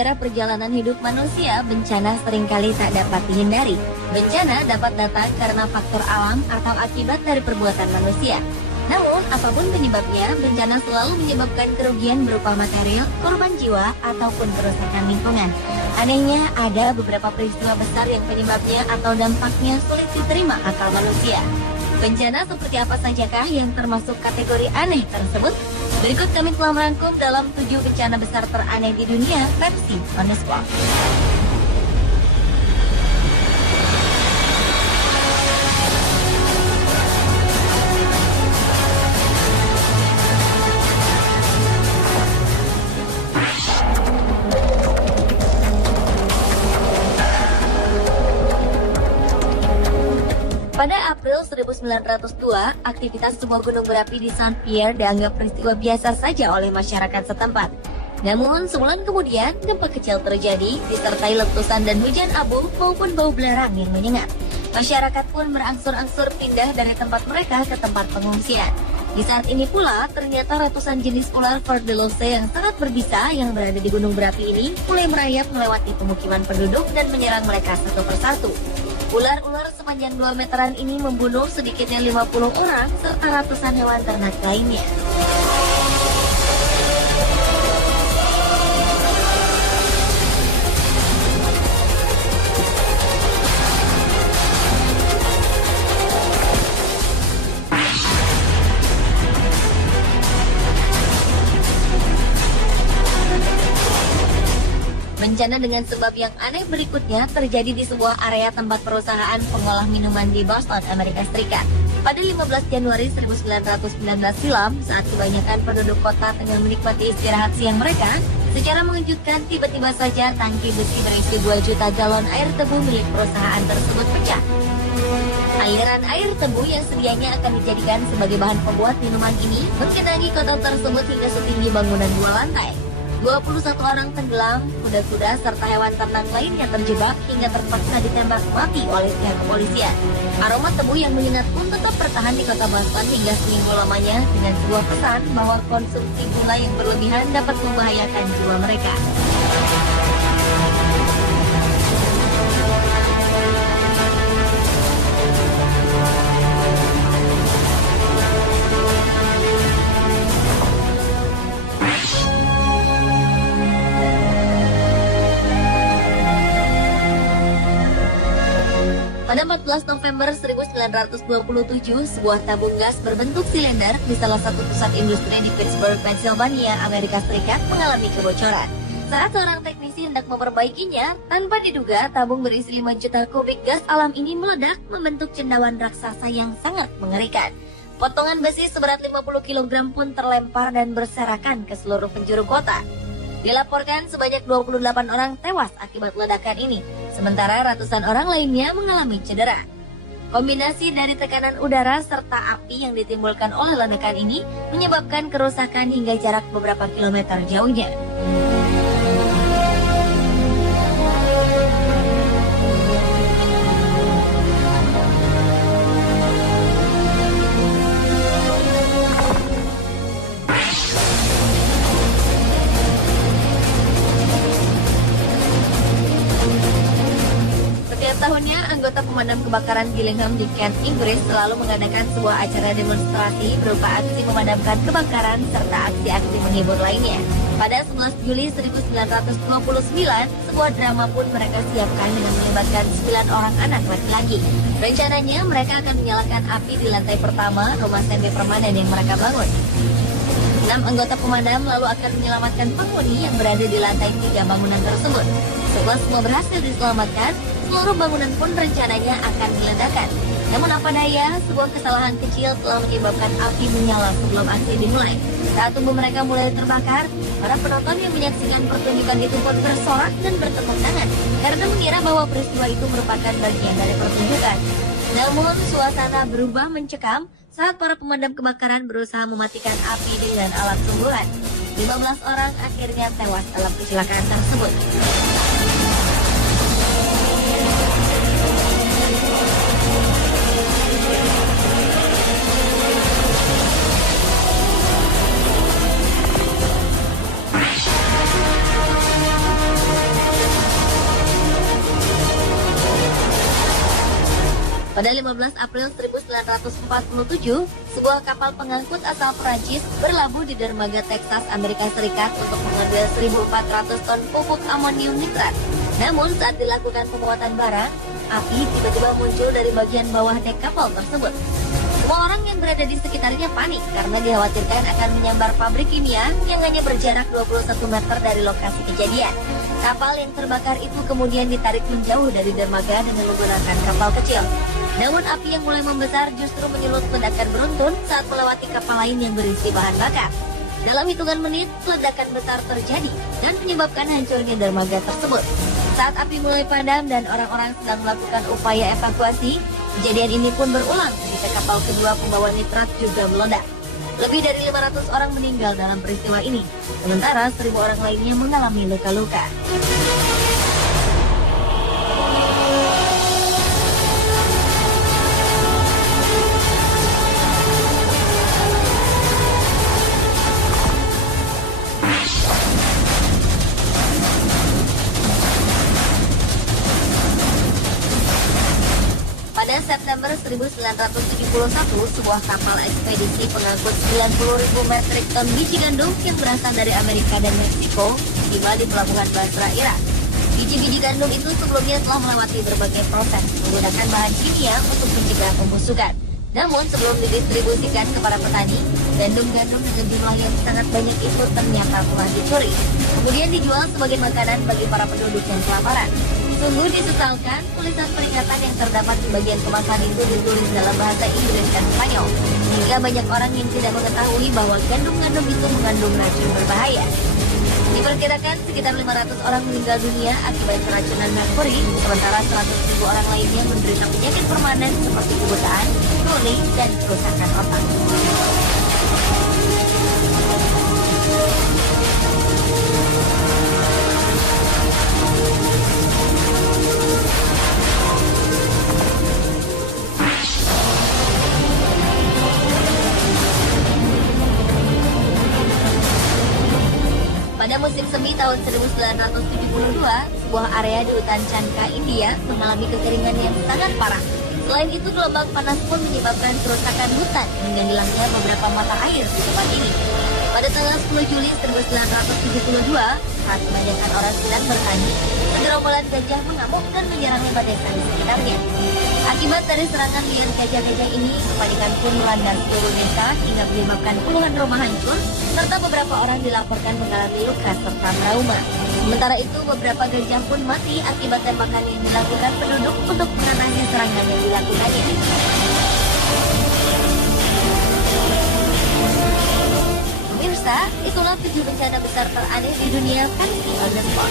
sejarah perjalanan hidup manusia, bencana seringkali tak dapat dihindari. Bencana dapat datang karena faktor alam atau akibat dari perbuatan manusia. Namun, apapun penyebabnya, bencana selalu menyebabkan kerugian berupa material, korban jiwa, ataupun kerusakan lingkungan. Anehnya, ada beberapa peristiwa besar yang penyebabnya atau dampaknya sulit diterima akal manusia. Bencana seperti apa sajakah yang termasuk kategori aneh tersebut? Berikut kami telah merangkum dalam 7 bencana besar teraneh di dunia, versi On The Spot. Pada April 1902, aktivitas sebuah gunung berapi di Saint Pierre dianggap peristiwa biasa saja oleh masyarakat setempat. Namun, sebulan kemudian, gempa kecil terjadi, disertai letusan dan hujan abu maupun bau belerang yang menyengat. Masyarakat pun berangsur-angsur pindah dari tempat mereka ke tempat pengungsian. Di saat ini pula, ternyata ratusan jenis ular Cordyceps yang sangat berbisa yang berada di gunung berapi ini mulai merayap melewati pemukiman penduduk dan menyerang mereka satu persatu. Ular-ular sepanjang 2 meteran ini membunuh sedikitnya 50 orang serta ratusan hewan ternak lainnya. Bencana dengan sebab yang aneh berikutnya terjadi di sebuah area tempat perusahaan pengolah minuman di Boston, Amerika Serikat. Pada 15 Januari 1919 silam, saat kebanyakan penduduk kota tengah menikmati istirahat siang mereka, secara mengejutkan tiba-tiba saja tangki besi berisi 2 juta galon air tebu milik perusahaan tersebut pecah. Aliran air tebu yang sedianya akan dijadikan sebagai bahan pembuat minuman ini menggenangi kota tersebut hingga setinggi bangunan 2 lantai. 21 orang tenggelam, kuda-kuda serta hewan ternak lainnya terjebak hingga terpaksa ditembak mati oleh pihak kepolisian. Aroma tebu yang menyengat pun tetap bertahan di kota Boston hingga seminggu lamanya dengan sebuah pesan bahwa konsumsi gula yang berlebihan dapat membahayakan jiwa mereka. Pada 14 November 1927, sebuah tabung gas berbentuk silinder di salah satu pusat industri di Pittsburgh, Pennsylvania, Amerika Serikat mengalami kebocoran. Saat seorang teknisi hendak memperbaikinya, tanpa diduga tabung berisi 5 juta kubik gas alam ini meledak membentuk cendawan raksasa yang sangat mengerikan. Potongan besi seberat 50 kg pun terlempar dan berserakan ke seluruh penjuru kota. Dilaporkan sebanyak 28 orang tewas akibat ledakan ini, sementara ratusan orang lainnya mengalami cedera. Kombinasi dari tekanan udara serta api yang ditimbulkan oleh ledakan ini menyebabkan kerusakan hingga jarak beberapa kilometer jauhnya. Tahunnya, anggota pemadam kebakaran Gillingham di Kent, Inggris selalu mengadakan sebuah acara demonstrasi berupa aksi memadamkan kebakaran serta aksi-aksi menghibur lainnya. Pada 11 Juli 1929, sebuah drama pun mereka siapkan dengan melibatkan 9 orang anak laki-laki. Rencananya, mereka akan menyalakan api di lantai pertama rumah semi permanen yang mereka bangun. 6 anggota pemadam lalu akan menyelamatkan penghuni yang berada di lantai 3 bangunan tersebut. Setelah semua berhasil diselamatkan, seluruh bangunan pun rencananya akan diledakkan. Namun apa daya, sebuah kesalahan kecil telah menyebabkan api menyala sebelum aksi dimulai. Saat tubuh mereka mulai terbakar, para penonton yang menyaksikan pertunjukan itu pun bersorak dan bertepuk tangan karena mengira bahwa peristiwa itu merupakan bagian dari pertunjukan. Namun suasana berubah mencekam saat para pemadam kebakaran berusaha mematikan api dengan alat sungguhan. 15 orang akhirnya tewas dalam kecelakaan tersebut. Pada 15 April 1947, sebuah kapal pengangkut asal Perancis berlabuh di dermaga Texas, Amerika Serikat untuk mengambil 1.400 ton pupuk amonium nitrat. Namun saat dilakukan pemuatan barang, api tiba-tiba muncul dari bagian bawah dek kapal tersebut. Semua orang yang berada di sekitarnya panik karena dikhawatirkan akan menyambar pabrik kimia yang hanya berjarak 21 meter dari lokasi kejadian. Kapal yang terbakar itu kemudian ditarik menjauh dari dermaga dengan menggunakan kapal kecil. Namun api yang mulai membesar justru menyulut ledakan beruntun saat melewati kapal lain yang berisi bahan bakar. Dalam hitungan menit, ledakan besar terjadi dan menyebabkan hancurnya dermaga tersebut. Saat api mulai padam dan orang-orang sedang melakukan upaya evakuasi, kejadian ini pun berulang ketika kapal kedua pembawa nitrat juga meledak. Lebih dari 500 orang meninggal dalam peristiwa ini, sementara 1.000 orang lainnya mengalami luka-luka. Pada September 1971, sebuah kapal ekspedisi pengangkut 90.000 metrik ton biji gandum yang berasal dari Amerika dan Meksiko tiba di pelabuhan Basra, Irak. Biji-biji gandum itu sebelumnya telah melewati berbagai proses menggunakan bahan kimia untuk mencegah pembusukan. Namun sebelum didistribusikan ke para petani, gandum-gandum dengan jumlah yang sangat banyak itu ternyata telah dicuri, kemudian dijual sebagai makanan bagi para penduduk yang kelaparan. Sungguh disesalkan, tulisan peringatan yang terdapat di bagian kemasan itu ditulis dalam bahasa Inggris dan Spanyol, hingga banyak orang yang tidak mengetahui bahwa gandum-gandum itu mengandung racun berbahaya. Diperkirakan sekitar 500 orang meninggal dunia akibat keracunan merkuri, sementara 100.000 orang lainnya menderita penyakit permanen seperti kebutaan, tuli, dan kerusakan otak. Pada musim semi tahun 1972, sebuah area di hutan Chanka, India mengalami kekeringan yang sangat parah. Selain itu, gelombang panas pun menyebabkan kerusakan hutan dengan hilangnya beberapa mata air di tempat ini. Pada tanggal 10 Juli 1972, saat kebanyakan orang sedang bertani, segerombolan gajah mengamuk dan menyerang lembah desa di sekitarnya. Akibat dari serangan liar gajah-gajah ini, kepanikan pun melanda seluruh desa hingga menyebabkan puluhan rumah hancur, serta beberapa orang dilaporkan mengalami luka serta trauma. Sementara itu, beberapa gajah pun mati akibat tembakan yang dilakukan penduduk untuk mengatasi serangan yang dilakukannya. Pemirsa, itulah 7 bencana besar teraneh di dunia versi on the spot.